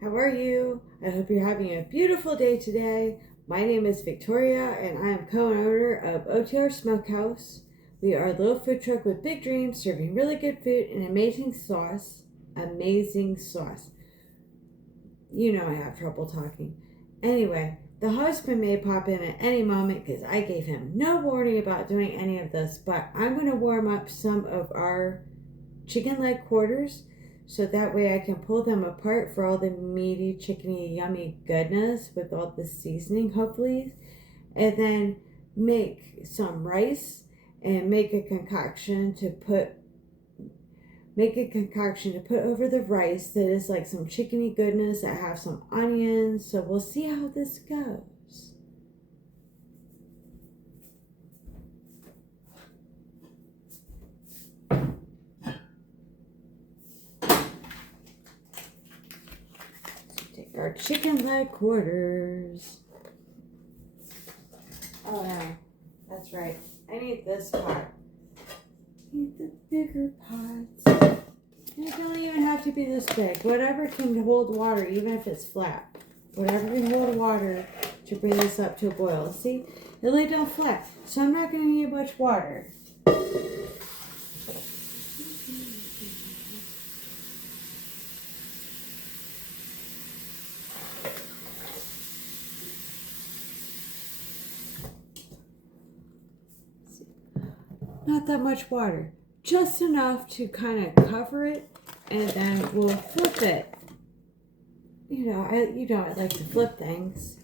How are you? I hope you're having a beautiful day today. My name is Victoria and I am co-owner of OTR Smokehouse. We are a little food truck with big dreams, serving really good food and amazing sauce. Amazing sauce. You know I have trouble talking. Anyway, the husband may pop in at any moment because I gave him no warning about doing any of this, but I'm going to warm up some of our chicken leg quarters so that way I can pull them apart for all the meaty, chickeny, yummy goodness with all the seasoning, hopefully, and then make some rice and make a concoction to put over the rice that is like some chickeny goodness that have some onions. So we'll see how this goes. Take our chicken leg quarters. Oh no, that's right. I need this pot. I need the bigger pots. It don't even have to be this big. Whatever can hold water, even if it's flat. Whatever can hold water to bring this up to a boil. See, it laid down flat, so I'm not going to need much water. Not that much water. Just enough to kind of cover it, and then we'll flip it. I like to flip things.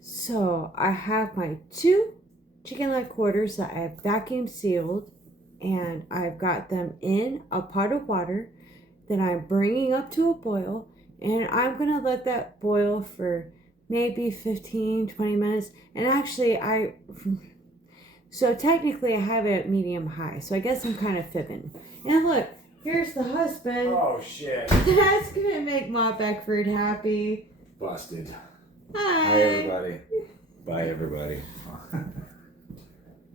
So I have my 2 chicken leg quarters that I have vacuum sealed, and I've got them in a pot of water that I'm bringing up to a boil, and I'm going to let that boil for maybe 15-20 minutes. And actually so technically I have it at medium high, so I guess I'm kind of fibbing. And look, here's the husband. Oh shit. That's going to make Ma Beckford happy. Busted. Hi. Hi everybody. Bye everybody.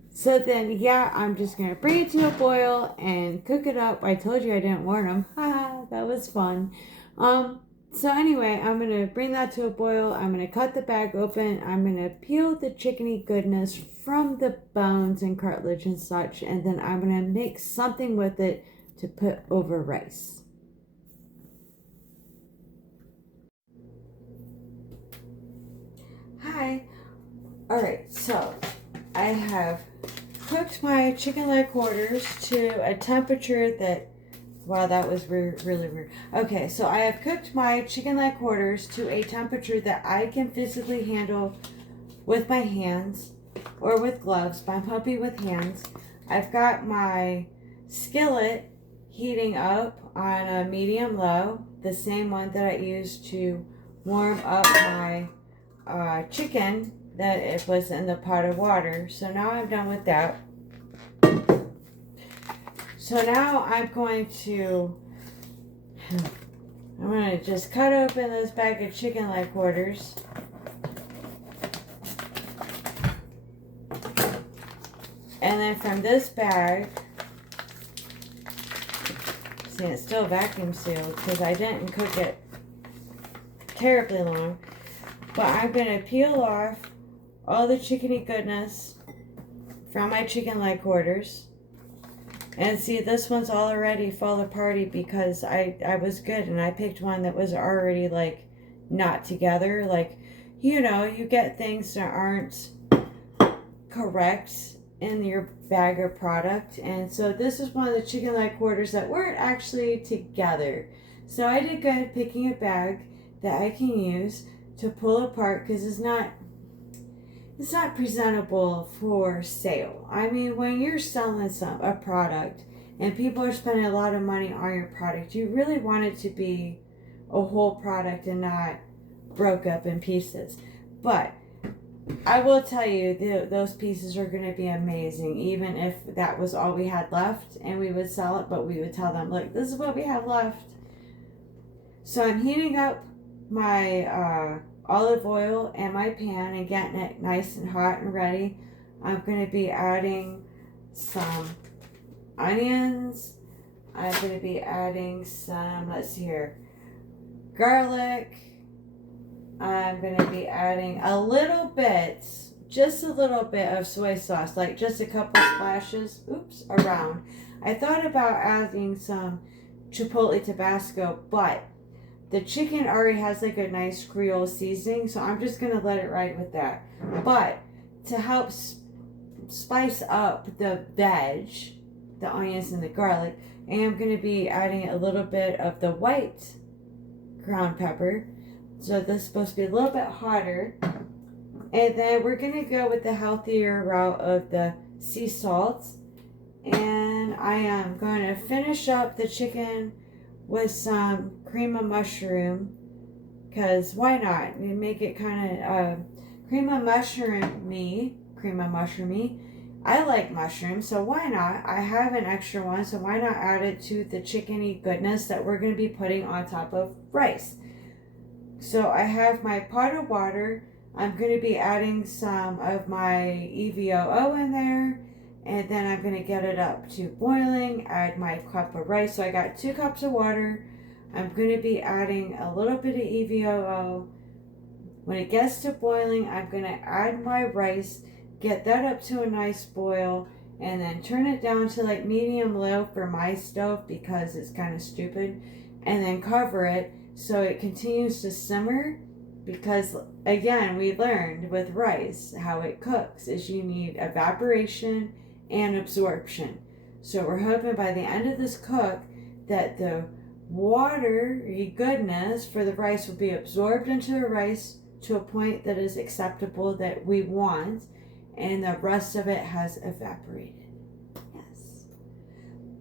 So then, yeah, I'm just going to bring it to a boil and cook it up. I told you I didn't warn them. Haha, that was fun. So anyway, I'm going to bring that to a boil. I'm going to cut the bag open. I'm going to peel the chickeny goodness from the bones and cartilage and such. And then I'm going to make something with it to put over rice. Hi. All right, so I have cooked my chicken leg quarters to a temperature that, wow, that was really weird. Okay, so I have cooked my chicken leg quarters to a temperature that I can physically handle with my hands or with gloves, but I'm hoping with hands. I've got my skillet heating up on a medium low, the same one that I used to warm up my chicken that it was in the pot of water. So now I'm done with that. So now I'm going to just cut open this bag of chicken leg quarters. And then from this bag, see, it's still vacuum sealed because I didn't cook it terribly long. But I'm going to peel off all the chickeny goodness from my chicken leg quarters. And see, this one's already fall apart because I was good and I picked one that was already like not together. Like, you get things that aren't correct in your bag or product. And so this is one of the chicken leg quarters that weren't actually together. So I did good picking a bag that I can use to pull apart because it's not presentable for sale. I mean, when you're selling a product and people are spending a lot of money on your product, you really want it to be a whole product and not broke up in pieces. But I will tell you, those pieces are going to be amazing, even if that was all we had left and we would sell it, but we would tell them, look, this is what we have left. So I'm heating up my olive oil in my pan and getting it nice and hot and ready. I'm going to be adding some onions. I'm going to be adding some, let's see here, garlic. I'm going to be adding a little bit, just a little bit of soy sauce, like just a couple splashes, around. I thought about adding some chipotle Tabasco, but the chicken already has like a nice Creole seasoning, so I'm just going to let it ride with that. But to help spice up the veg, the onions and the garlic, I am going to be adding a little bit of the white ground pepper. So this is supposed to be a little bit hotter. And then we're going to go with the healthier route of the sea salt. And I am going to finish up the chicken with some cream of mushroom. Because why not? You make it kind of cream of mushroomy. I like mushrooms, so why not? I have an extra one, so why not add it to the chickeny goodness that we're going to be putting on top of rice. So I have my pot of water. I'm going to be adding some of my EVOO in there, and then I'm going to get it up to boiling, add my cup of rice. So I got 2 cups of water. I'm going to be adding a little bit of EVOO. When it gets to boiling, I'm going to add my rice, get that up to a nice boil, and then turn it down to like medium low for my stove because it's kind of stupid, and then cover it so it continues to simmer. Because again, we learned with rice how it cooks is you need evaporation and absorption. So we're hoping by the end of this cook that the watery goodness for the rice will be absorbed into the rice to a point that is acceptable that we want, and the rest of it has evaporated. Yes.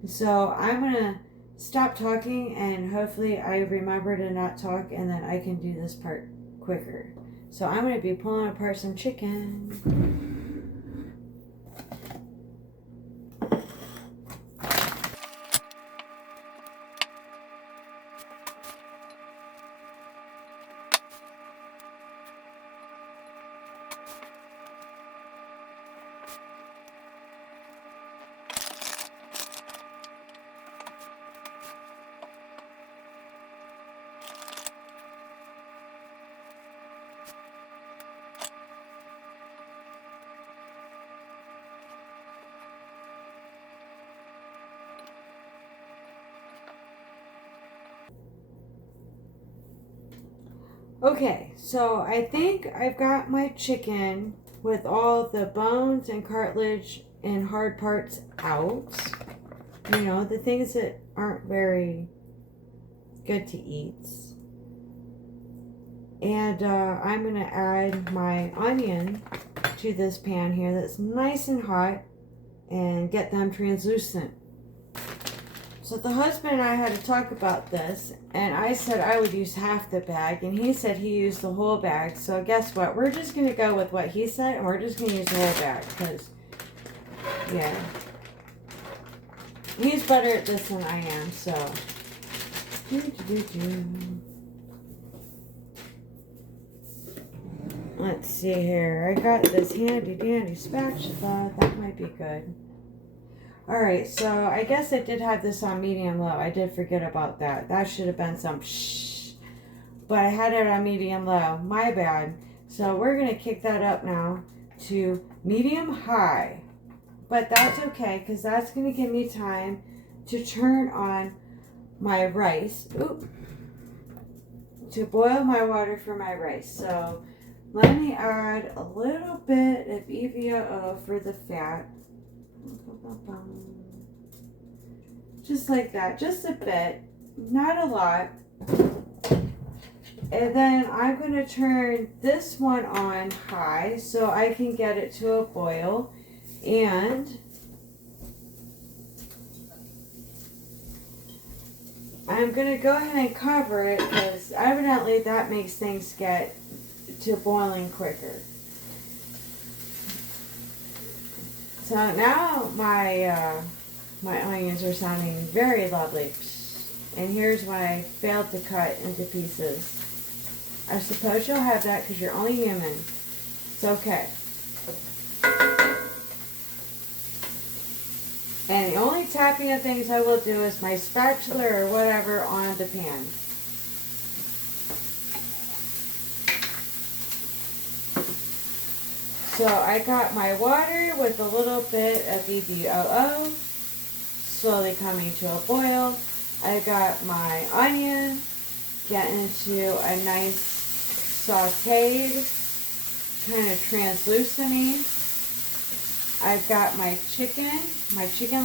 So I'm going to stop talking, and hopefully I remember to not talk, and then I can do this part quicker. So I'm going to be pulling apart some chicken. Okay, so I think I've got my chicken with all the bones and cartilage and hard parts out. You know, the things that aren't very good to eat. And I'm going to add my onion to this pan here that's nice and hot and get them translucent. So the husband and I had to talk about this, and I said I would use half the bag, and he said he used the whole bag. So guess what? We're just going to go with what he said, and we're just going to use the whole bag, because, yeah. He's better at this than I am, so. Let's see here. I got this handy dandy spatula. That might be good. Alright, so I guess I did have this on medium low. I did forget about that. That should have been some shh. But I had it on medium low. My bad. So we're going to kick that up now to medium high. But that's okay, because that's going to give me time to turn on my rice. To boil my water for my rice. So let me add a little bit of EVOO for the fat. Just like that, just a bit, not a lot. And then I'm going to turn this one on high so I can get it to a boil. And I'm going to go ahead and cover it because evidently that makes things get to boiling quicker. So now my onions are sounding very lovely. And here's what I failed to cut into pieces. I suppose you'll have that because you're only human. It's okay. And the only tapping of things I will do is my spatula or whatever on the pan. So I got my water with a little bit of BBOO, slowly coming to a boil. I got my onion getting into a nice sauteed, kind of translucenting. I've got my chicken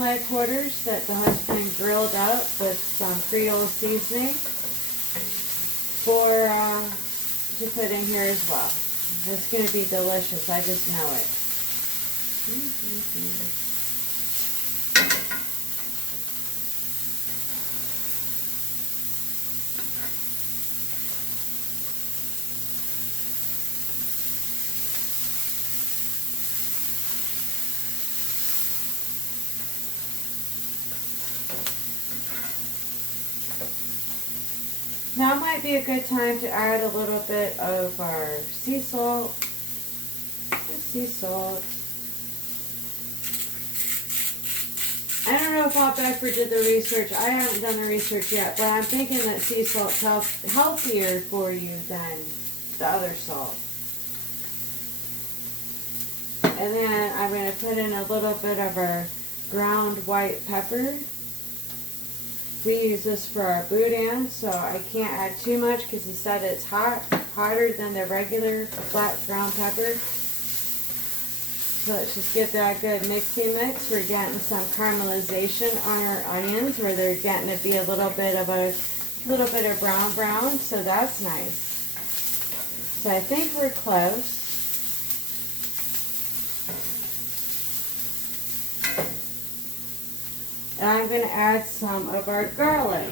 leg quarters that the husband grilled up with some Creole seasoning to put in here as well. It's going to be delicious. I just know it. Now might be a good time to add a little bit of our sea salt. Sea salt. I don't know if Aunt Bedford did the research. I haven't done the research yet, but I'm thinking that sea salt's healthier for you than the other salt. And then I'm going to put in a little bit of our ground white pepper. We use this for our boudin, so I can't add too much because he said it's hotter than the regular black ground pepper. So let's just give that a good mixy mix. We're getting some caramelization on our onions where they're getting to be a little bit of brown, so that's nice. So I think we're close. And I'm going to add some of our garlic.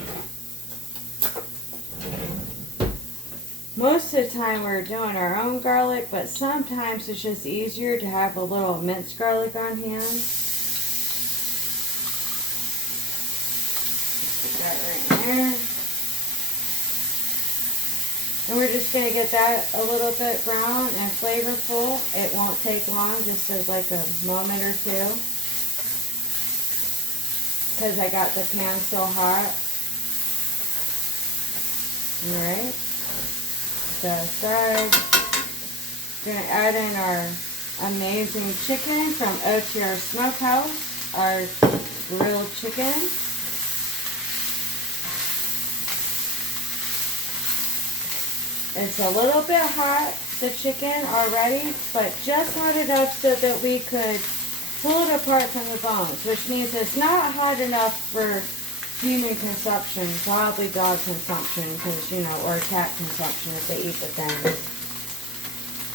Most of the time we're doing our own garlic, but sometimes it's just easier to have a little minced garlic on hand. Put that right in there. And we're just going to get that a little bit brown and flavorful. It won't take long, just as like a moment or two. Because I got the pan so hot. Alright. So aside. We're going to add in our amazing chicken from OTR Smokehouse. Our grilled chicken. It's a little bit hot, the chicken already, but just hot enough so that we could pull it apart from the bones, which means it's not hot enough for human consumption, probably dog consumption, because, or cat consumption if they eat the thing.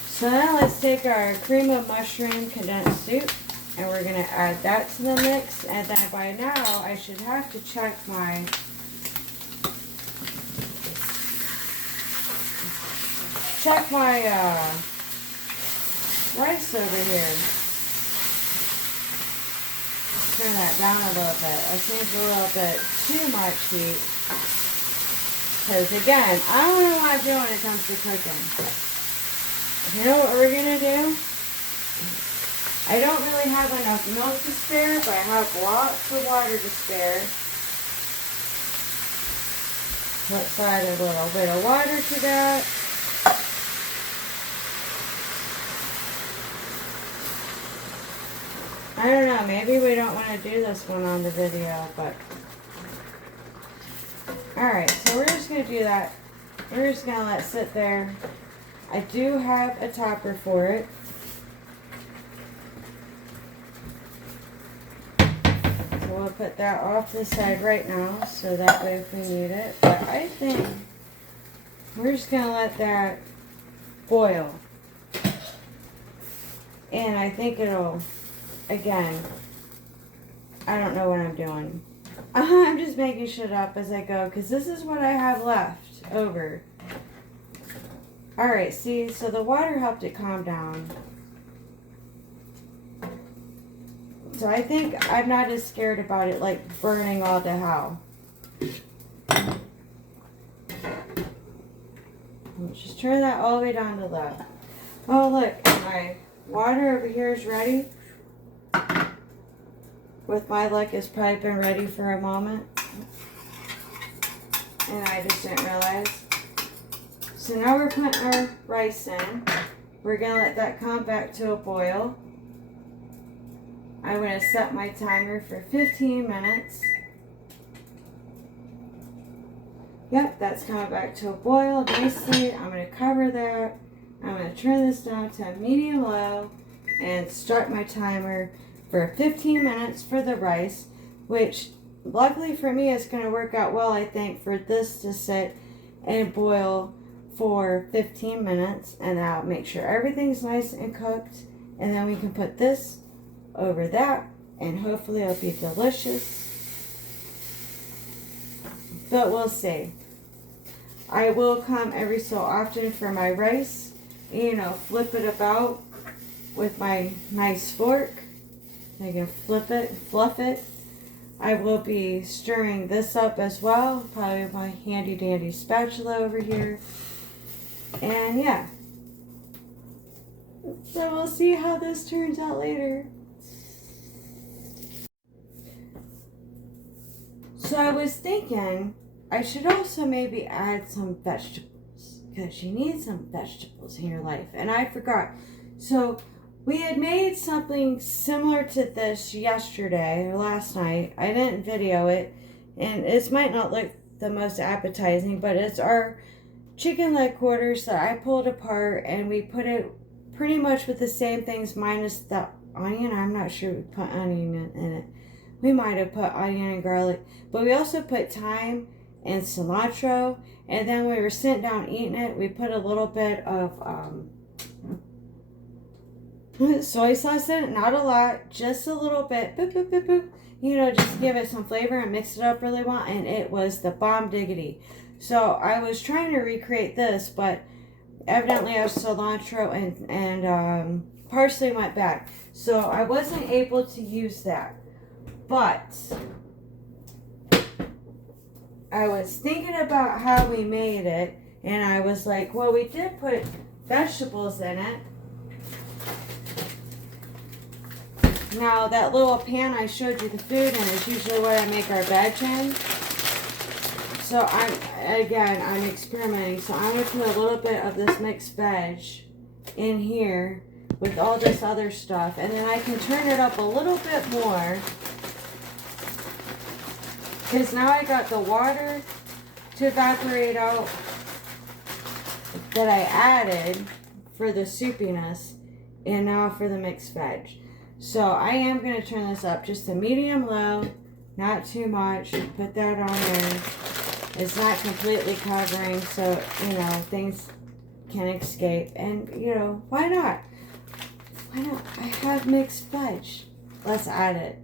So now let's take our cream of mushroom condensed soup, and we're going to add that to the mix, and then by now I should have to check my rice over here. Turn that down a little bit. I think it's a little bit too much heat. Because again, I don't know what I'm doing when it comes to cooking. You know what we're going to do? I don't really have enough milk to spare, but I have lots of water to spare. Let's add a little bit of water to that. I don't know, maybe we don't want to do this one on the video, but... Alright, so we're just going to do that. We're just going to let it sit there. I do have a topper for it. So we'll put that off to the side right now, so that way if we need it. But I think we're just going to let that boil. And I think it'll... Again, I don't know what I'm doing. I'm just making shit up as I go because this is what I have left over. Alright, see, so the water helped it calm down. So I think I'm not as scared about it like burning all to hell. Just turn that all the way down to low. Oh look, my water over here is ready. With my luck, it's probably been ready for a moment. And I just didn't realize. So now we're putting our rice in. We're going to let that come back to a boil. I'm going to set my timer for 15 minutes. Yep, that's coming back to a boil nicely. I'm going to cover that. I'm going to turn this down to medium low and start my timer for 15 minutes for the rice, which luckily for me is going to work out well, I think, for this to sit and boil for 15 minutes, and I'll make sure everything's nice and cooked, and then we can put this over that, and hopefully it'll be delicious. But we'll see. I will come every so often for my rice, flip it about with my nice fork. I can flip it, fluff it. I will be stirring this up as well, probably with my handy dandy spatula over here. And yeah. So we'll see how this turns out later. So I was thinking I should also maybe add some vegetables, because you need some vegetables in your life. And I forgot. So we had made something similar to this yesterday or last night. I didn't video it, and it might not look the most appetizing, but it's our chicken leg quarters that I pulled apart, and we put it pretty much with the same things minus the onion. I'm not sure we put onion in it. We might have put onion and garlic, but we also put thyme and cilantro, and then when we were sitting down eating it, we put a little bit of soy sauce in it, not a lot, just a little bit, boop, boop, boop, boop. Just give it some flavor and mix it up really well, and it was the bomb diggity. So I was trying to recreate this, but evidently our cilantro and parsley went back, so I wasn't able to use that. But I was thinking about how we made it, and I was like, well, we did put vegetables in it. Now, that little pan I showed you the food in is usually what I make our veg in. So I'm experimenting. So I'm going to put a little bit of this mixed veg in here with all this other stuff. And then I can turn it up a little bit more, because now I got the water to evaporate out that I added for the soupiness, and now for the mixed veg. So I am going to turn this up just to medium low, not too much. Put that on there. It's not completely covering, so, things can escape. And, why not? Why not? I have mixed veg. Let's add it.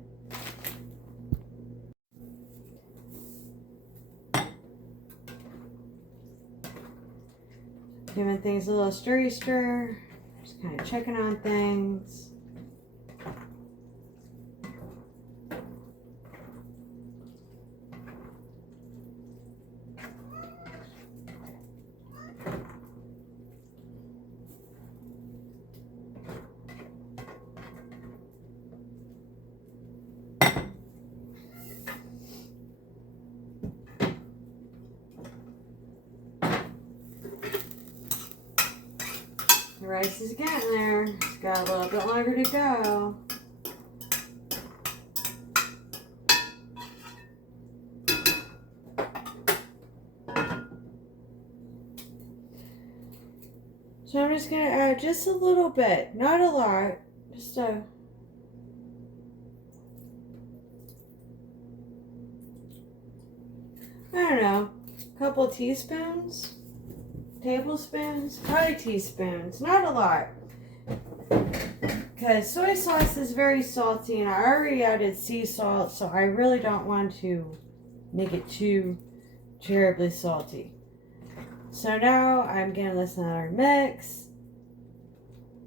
Giving things a little stir. Just kind of checking on things. The rice is getting there. It's got a little bit longer to go. So I'm just going to add just a little bit, not a lot, just a couple teaspoons, tablespoons, probably teaspoons, not a lot, because soy sauce is very salty, and I already added sea salt, so I really don't want to make it too terribly salty. So now I'm giving this another mix.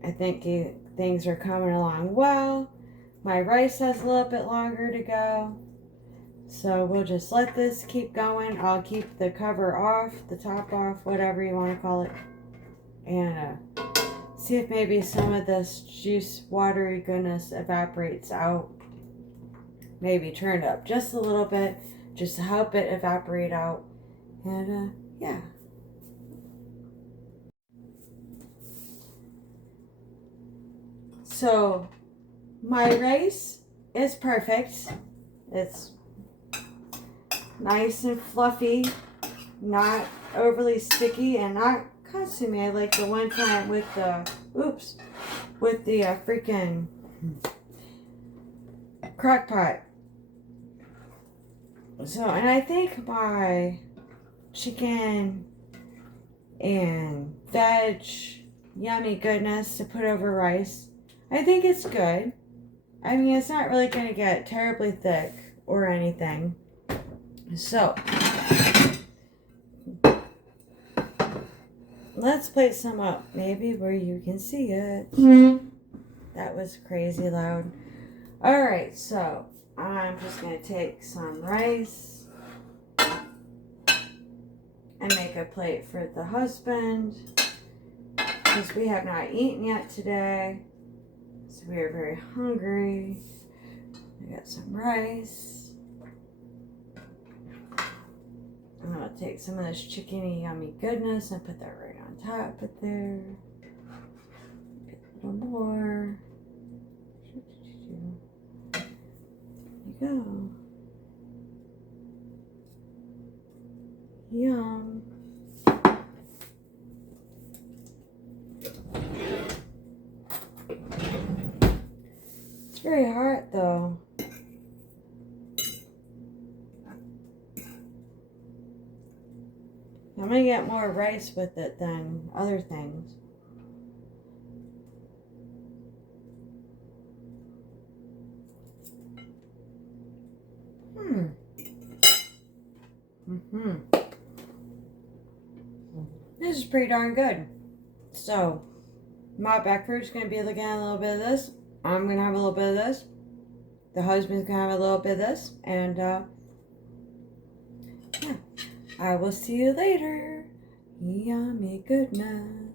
I think things are coming along well. My rice has a little bit longer to go. So we'll just let this keep going. I'll keep the cover off, the top off, whatever you want to call it. And see if maybe some of this juice, watery goodness evaporates out. Maybe turn it up just a little bit, just to help it evaporate out. And yeah. So my rice is perfect. It's nice and fluffy, not overly sticky, and not consommé like the one time with the freaking crock pot. So, and I think my chicken and veg yummy goodness to put over rice, I think it's good. I mean, it's not really going to get terribly thick or anything. So, let's plate some up, maybe where you can see it. That was crazy loud. Alright, so I'm just going to take some rice and make a plate for the husband, because we have not eaten yet today. So we are very hungry. I got some rice. I'm going to take some of this chickeny yummy goodness and put that right on top of there. Get a little more. There you go. Yum. It's very hot though. I'm gonna get more rice with it than other things. This is pretty darn good. So, my backroom's gonna be looking at a little bit of this. I'm gonna have a little bit of this. The husband's gonna have a little bit of this. And, yeah. I will see you later. Yummy goodness.